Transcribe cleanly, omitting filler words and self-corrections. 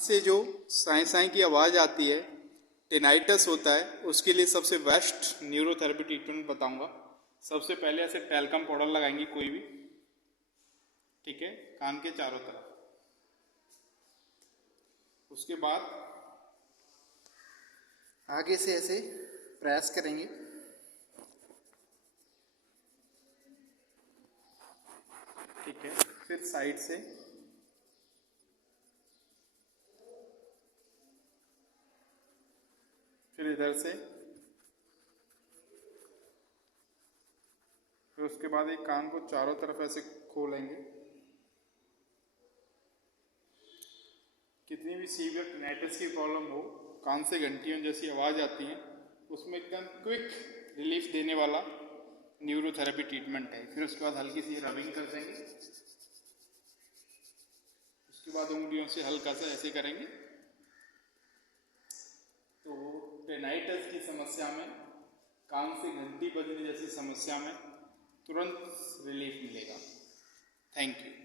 से जो साई साई की आवाज़ आती है, टेनाइटस होता है, उसके लिए सबसे बेस्ट न्यूरोथेरेपी ट्रीटमेंट बताऊंगा। सबसे पहले ऐसे टैल्कम पाउडर लगाएंगे कोई भी, ठीक है, कान के चारों तरफ। उसके बाद आगे से ऐसे प्रेस करेंगे, ठीक है। फिर साइड से फिर इधर से, फिर उसके बाद एक कान को चारों तरफ ऐसे खोलेंगे। कितनी भी सीवियर टिनाइटिस की प्रॉब्लम हो, कान से घंटियों जैसी आवाज़ आती है, उसमें एकदम क्विक रिलीफ देने वाला न्यूरोथेरेपी ट्रीटमेंट है। फिर उसके बाद हल्की सी रबिंग कर देंगे। उसके बाद उंगलियों से हल्का सा ऐसे करेंगे, तो टिनाइटिस की समस्या में, कान से घंटी बजने जैसी समस्या में तुरंत रिलीफ मिलेगा। Thank you.